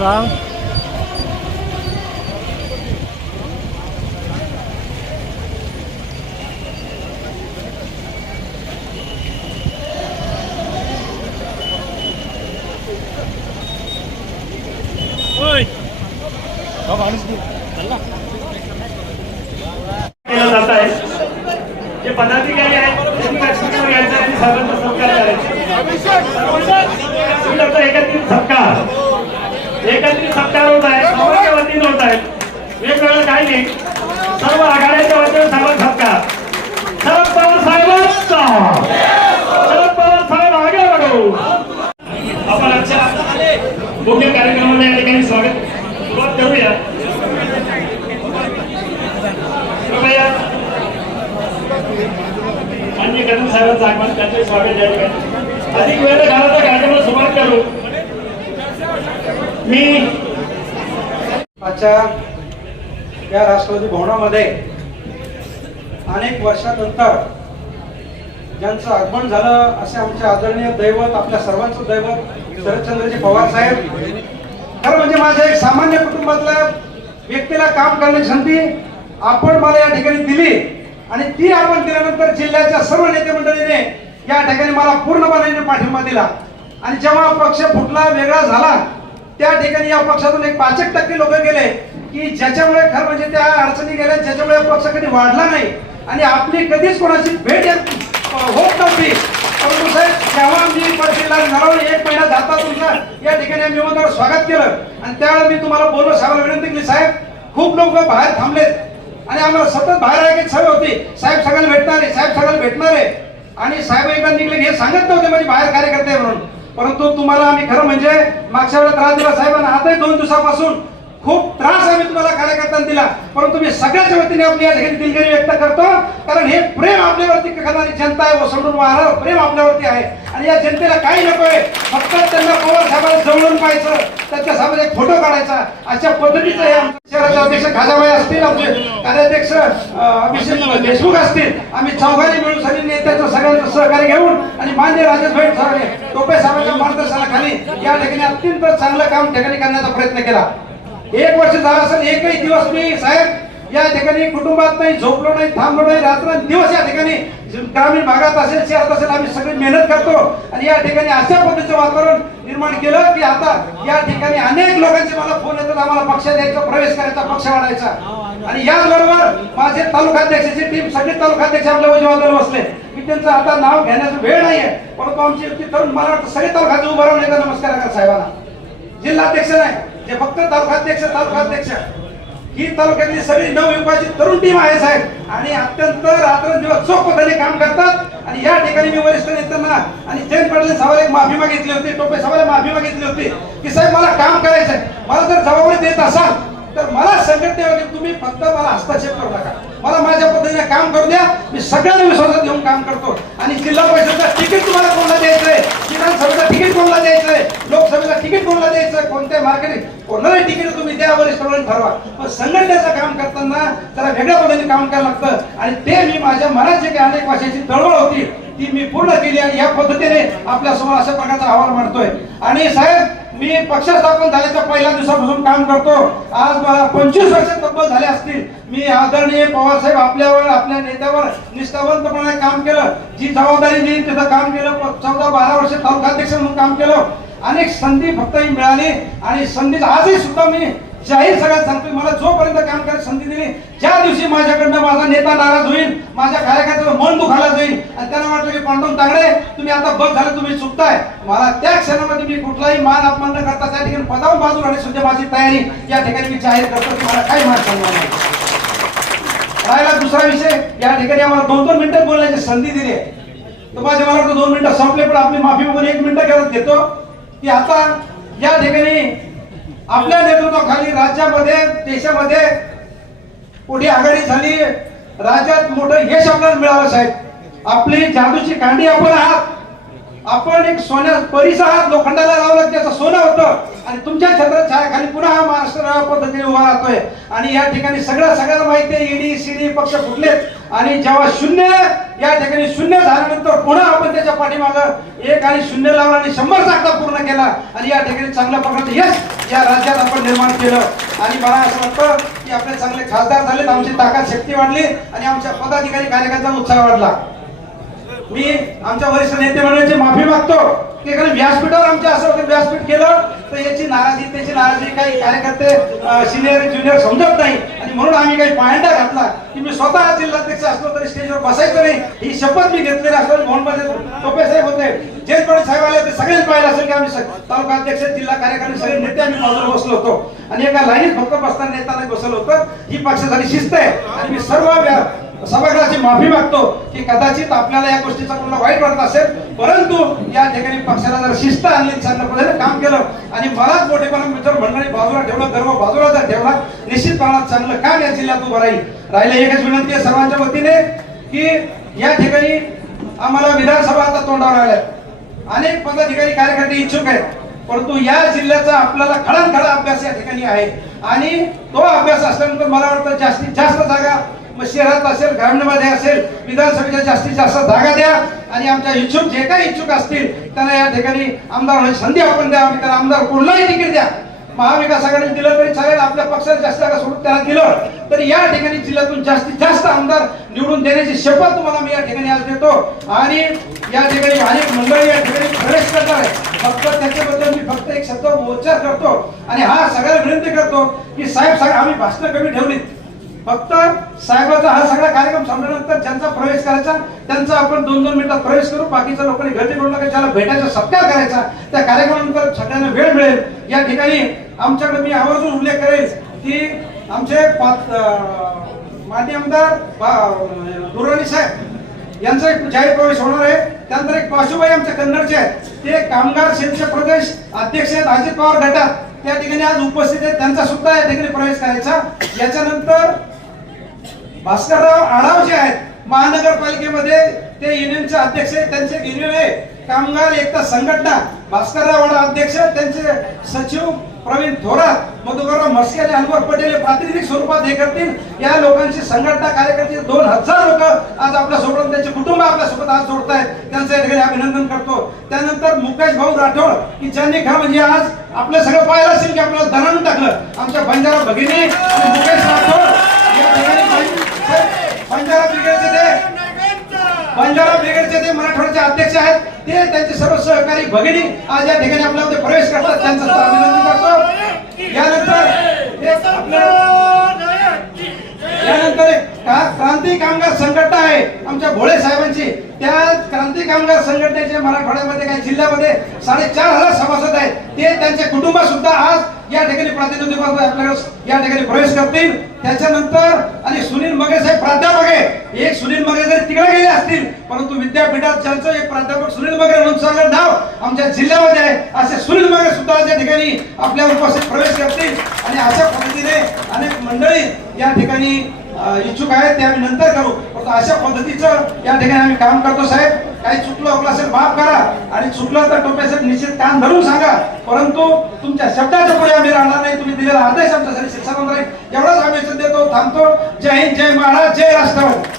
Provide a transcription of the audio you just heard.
pessoal. Oi! Vamos lá. हे पदाधिकारी आहेत यांचा सहकार करायचे साहेबांचं आगमन त्यांचे स्वागत या अधिक वेळ घालाचा कार्यक्रम सुरुवात करू. मी आजच्या या राष्ट्रवादी भवनामध्ये अनेक वर्षानंतर ज्यांचं आगमन झालं असे आमचे आदरणीय दैवत आपल्या सर्वांचं दैवत शरदचंद्रजी पवार साहेब. खरं म्हणजे माझ्या एक सामान्य कुटुंबातल्या व्यक्तीला काम करण्याची संधी आपण मला या ठिकाणी दिली. आणि ती आपण केल्यानंतर जिल्ह्याच्या सर्व नेते मंडळीने या ठिकाणी मला पूर्णपणे पाठिंबा दिला. आणि जेव्हा पक्ष फुटला वेगळा झाला त्या ठिकाणी या पक्षातून एक पाचक टक्के लोक गेले की ज्याच्यामुळे खरं म्हणजे त्या अडचणी गेल्या ज्याच्यामुळे पक्ष कधी वाढला नाही. आणि आपली कधीच कोणाची भेट येत- होत नव्हती. परंतु साहेब तेव्हा मी परिषदेला नरवली एक महिना जाता तुमचा या ठिकाणी आम्ही स्वागत केलं. आणि त्यावेळेला मी तुम्हाला बोलून सांगायला विनंती केली साहेब खूप लोक बाहेर थांबलेत. आणि आम्हाला सतत बाहेर यायची सवय होती. साहेब सगळ्याला भेटणार आहे साहेब सगळ्याला भेटणार. आहे आणि साहेब एकदा निघले हे सांगत नव्हते म्हणजे बाहेर कार्यकर्ते म्हणून. परंतु तुम्हाला आम्ही खरं म्हणजे मागच्या वेळेला त्रास दिला. साहेबांना आताही दोन दिवसापासून खूप त्रास आम्ही तुम्हाला कार्यकर्त्यांना दिला. परंतु मी सगळ्याच्या वतीने आपली या ठिकाणी दिलगिरी व्यक्त करतो. कारण हे प्रेम आपल्यावरती करणारी जनता आहे ओसंडून वाहणार प्रेम आपल्यावरती आहे. आणि या जनतेला काही नकोय फक्त त्यांना पवार साहेबांना जवळून पाहायचं त्यांच्यासमोर एक फोटो काढायचा. अशा पद्धतीचं हे कार्यालय अध्यक्ष खाजाबाई असतील आमचे कार्याध्यक्ष अभिषेक देशमुख असतील. आम्ही चौघांनी मिळून सगळी नेत्याचं सगळ्यांचं सहकार्य घेऊन आणि मान्य राजेशभाई सरांनी ठरवले टोपे साहेबांच्या मार्गदर्शनाखाली या ठिकाणी अत्यंत चांगलं काम ठिकाणी करण्याचा प्रयत्न केला. एक वर्ष झालं असेल एकही दिवस मी साहेब या ठिकाणी कुटुंबात नाही झोपलो नाही थांबलो नाही रात्र दिवस या ठिकाणी ग्रामीण भागात असेल शहरात असेल आम्ही सगळी मेहनत करतो. आणि या ठिकाणी अशा पद्धतीचं वातावरण निर्माण केलं की आता या ठिकाणी अनेक लोकांचे मला फोन येतात आम्हाला पक्ष द्यायचा प्रवेश करायचा पक्ष वाढायचा. आणि याचबरोबर माझे तालुकाध्यक्षाची टीम सगळे तालुकाध्यक्ष आपल्या उजवादाला बसले. मी त्यांचं आता नाव घेण्याचा वेळ नाहीये. परंतु आमची युक्ती तरुण मला वाटतं सगळे तालुक्याचे उभं राहून एकदा नमस्कार करा साहेबांना. जिल्हाध्यक्ष नाही जे फक्त तालुकाध्यक्ष तालुकाध्यक्ष. ही तालुक्यातली सगळी नवयुगाची तरुण टीम आहे साहेब. आणि अत्यंत रात्रंदिवस चोख पद्धतीने काम करतात. आणि या ठिकाणी मी वरिष्ठ नेत्यांना आणि जयंत पाटील साहेबांना एक माफी मागितली होती टोपे साहेबांना माफी मागितली होती की साहेब मला काम करायचं आहे मला जर जबाबदारी देत असाल तर मला संघटनेवरती तुम्ही फक्त मला हस्तक्षेप करू नका. मला माझ्या पद्धतीने काम करू द्या. मी सगळ्यांना विश्वासात घेऊन काम करतो. आणि जिल्हा परिषदचा तिकीट तुम्हाला कोणाला द्यायचंय? विधानसभेचा तिकीट कोणाला द्यायचंय? लोकसभेचा तिकीट कोणाला द्यायचं कोणत्या मार्गाने? कोणालाही तिकीट तुम्ही द्या वरिष्ठ ठरवा. पण संघटनेचं करताना त्याला वेगळ्या पद्धतीने काम करायला लागतं. आणि ते मी माझ्या मनात जे काही अनेक भाषेची तळवळ होती ती मी पूर्ण केली आणि या पद्धतीने आपल्यासमोर अशा प्रकारचा अहवाल मांडतोय. आणि साहेब मी पक्ष स्थापन झाल्याच्या पहिल्या दिवसापासून काम करतो. आज मला पंचवीस वर्ष तब्बल झाले असतील. मी आदरणीय पवार साहेब आपल्यावर आपल्या नेत्यावर निष्ठावंतपणे काम केलं. जी जबाबदारी दिली तिथं काम केलं. चौदा बारा वर्ष तालुकाध्यक्ष म्हणून काम केलं. अनेक संधी फक्त मिळाली आणि संधी आजही सुद्धा मी जाहीर सगळ्यात सांगतोय. मला जोपर्यंत काम करायची संधी दिली ज्या दिवशी माझ्याकडनं माझा नेता नाराज होईल माझ्या कार्यकर्त्याचं मन दुखायला जाईल आणि त्यांना वाटलं की पांडव तांगडे तुम्ही आता बघ झालं तुम्ही चुकताय. मला त्या क्षणामध्ये मी कुठलाही मान अपमान न करता त्या ठिकाणी पदावर बाजू राहणे सुद्धा माझी तयारी या ठिकाणी मी जाहीर करतो. तुम्हाला काही मान सन्मान नाही. राहिला दुसरा विषय. या ठिकाणी आम्हाला दोन दोन मिनिटं बोलण्याची संधी दिली आहे. तर माझे मला वाटतं दोन मिनिटं संपले पण आपली माफी मागून एक मिनिटं करत घेतो. की आता या ठिकाणी आपल्या नेतृत्वाखाली राज्यामध्ये देशामध्ये पुढे आघाडी झाली. राज्यात मोठं यश आपल्याला मिळालं साहेब. आपली जादूची कांडी आपण आहात. आपण एक सोन्या परिस आहात. लोखंडाला लावलं त्याचं सोनं होतं. आणि तुमच्या छत्र छायाखाली पुन्हा हा महाराष्ट्र पद्धतीने उभा राहतोय. आणि या ठिकाणी सगळं सगळ्यांना माहिती आहे ईडी सीडी पक्ष फुटलेत. आणि जेव्हा शून्य या ठिकाणी शून्य झाल्यानंतर पुन्हा पाठीमाग एक आणि शून्य लावला आणि शंभरचा आकडा पूर्ण केला आणि या ठिकाणी चांगल्या प्रकारचं यश या राज्यात आपण निर्माण केलं. आणि मला असं वाटतं की आपले चांगले खासदार झाले आमची ताकद शक्ती वाढली आणि आमच्या पदाधिकारी कार्यकर्त्यांचा उत्साह वाढला. मी आमच्या वरिष्ठ नेते मंडळाची माफी मागतो की कारण व्यासपीठावर आमच्या असं होतं व्यासपीठ केलं तर याची नाराजी त्याची नाराजी काही कार्यकर्ते सिनियर ज्युनियर समजत नाही. म्हणून आम्ही काही पायंडा घातला की मी स्वतः जिल्हाध्यक्ष असलो तरी स्टेजवर बसायचं नाही. ही शपथ मी घेतलेली असतो म्हणून टोपे साहेब होते. जयंत साहेब आले ते सगळ्यांनी पाहिलं असेल की आम्ही तालुका अध्यक्ष जिल्हा कार्यकारी सगळे नेते आम्ही बाजूला बसलो होतो. आणि एका लाईनीत फक्त बसताना नेता बसलो होतं. ही पक्षासाठी शिस्त आहे. आणि मी सर्व सभागृहाची माफी मागतो की कदाचित आपल्याला या गोष्टीचा कोणाला वाईट वाटत असेल. परंतु या ठिकाणी पक्षाला जर शिस्त आणली चांगल्या काम केलं आणि मलाच मोठेपणा मित्र मंडळी बाजूला ठेवलं गर्व बाजूला जर ठेवला निश्चितपणात चांगलं काम या जिल्ह्यात उभं राहील. राहिलं एकच विनंती आहे सर्वांच्या वतीने की या ठिकाणी आम्हाला विधानसभा आता तोंडावर आल्या. अनेक पदाधिकारी कार्यकर्ते इच्छुक आहेत. परंतु या जिल्ह्याचा आपल्याला खडा अभ्यास या ठिकाणी आहे. आणि तो अभ्यास असल्यानंतर मला वाटतं जास्तीत जास्त जागा मग शहरात असेल ग्रामीणमध्ये असेल विधानसभेच्या जास्तीत जास्त जागा द्या आणि आमच्या इच्छुक जे काही इच्छुक असतील त्यांना या ठिकाणी आमदार होण्याची संधी आपण द्या. आम्ही त्यांना आमदार कोणलाही तिकीट द्या. महाविकास आघाडीने दिलं तरी चालेल आपल्या पक्षाला जास्त जागा सोडून त्याला दिलं तर या ठिकाणी जिल्ह्यातून जास्तीत जास्त आमदार निवडून देण्याची शपथ तुम्हाला मी या ठिकाणी आज देतो. आणि या ठिकाणी अनेक मंडळी या ठिकाणी प्रवेश करणार आहे फक्त त्याच्याबद्दल मी फक्त एक शब्द उच्चार करतो. आणि हा सगळ्याला विनंती करतो की साहेब साहेब आम्ही भाषणं कमी ठेवली फक्त साहेबाचा हा सगळा कार्यक्रम संपल्यानंतर ज्यांचा प्रवेश करायचा त्यांचा आपण दोन दोन मिनिटात प्रवेश करू. बाकीच्या लोकांनी गर्दी करू नका. ज्याला भेटायचा सत्कार करायचा त्या कार्यक्रमानंतर सगळ्यांना वेळ मिळेल. या ठिकाणी आमच्याकडे मी आवर्जून उल्लेख करेल की आमचे माजी आमदार बा- दुर्राणी साहेब यांचा एक जाहीर प्रवेश होणार आहे. त्यानंतर एक पाशुबाई आमच्या कन्नडचे आहेत. ते कामगार सेनेचे प्रदेश अध्यक्ष आहेत. अजित पवार गटात त्या ठिकाणी आज उपस्थित आहेत. त्यांचा सुद्धा या ठिकाणी प्रवेश करायचा. याच्यानंतर भास्करराव आढाव जे आहेत महानगरपालिकेमध्ये ते युनियनचे अध्यक्ष आहेत त्यांचे युनियन आहे. कामगार एकता संघटना भास्करराव आढाव अध्यक्ष त्यांचे सचिव प्रवीण थोरात मधुकरराव मस्के आणि अनवर पटेल प्रातिनिधिक स्वरूपात हे करतील. या लोकांची संघटना कार्यकर्ते दोन हजार लोक आज आपल्यासोबत त्यांचे कुटुंब आपल्यासोबत आज जोडत आहेत. त्यांचं या ठिकाणी अभिनंदन करतो. त्यानंतर मुकेश भाऊ राठोड की ज्यांनी खरं म्हणजे आज आपलं सगळं पाहिलं असेल की आपल्याला दणाणून टाकलं. आमच्या बंजारा भगिनी मुकेश राठोड या ठिकाणी बं- बंजारा ब्रिगेडचे ते बंजारा ब्रिगेडचे ते मराठवाड्याचे अध्यक्ष आहेत ते त्यांचे सर्व सहकारी भगिनी आज या ठिकाणी आपल्यामध्ये प्रवेश करतात. त्यांचं अभिनंदन करतो. यानंतर हे यानंतर का- क्रांती कामगार संघटना आहे आमच्या भोळे साहेबांची. त्या क्रांती कामगार संघटनेचे मराठवाड्यामध्ये काही जिल्ह्यामध्ये साडेचार हजार सभासद आहेत. ते त्यांचे कुटुंब सुद्धा आज या ठिकाणी प्रातिनिधिक आपल्याकडे या ठिकाणी प्रवेश करतील. त्याच्यानंतर आणि सुनील मगे साहेब प्राध्यापक एक सुनील मगे जरी तिकडे गेले असतील परंतु विद्यापीठात ज्यांचं एक प्राध्यापक सुनील मगे म्हणून सगळं नाव आमच्या जिल्ह्यामध्ये आहे. असे सुनील मगे सुद्धा या ठिकाणी आपल्या उपस्थित प्रवेश करतील. आणि अशा पद्धतीने अनेक मंडळी या ठिकाणी इच्छुक आहेत ते आम्ही नंतर करू. परंतु अशा पद्धतीचं या ठिकाणी आम्ही काम करतो साहेब. काही चुकलं आपलं असेल माफ करा. आणि चुकलं तर टोपे साहेब निश्चित कान धरून सांगा. परंतु तुमच्या शब्दाच्या पुढे आम्ही राहणार नाही. तुम्ही दिलेला आदेश आमच्यासाठी शिक्षण मंत्री एवढाच आम्ही देतो थांबतो. जय हिंद जय महाराज जय राष्ट्र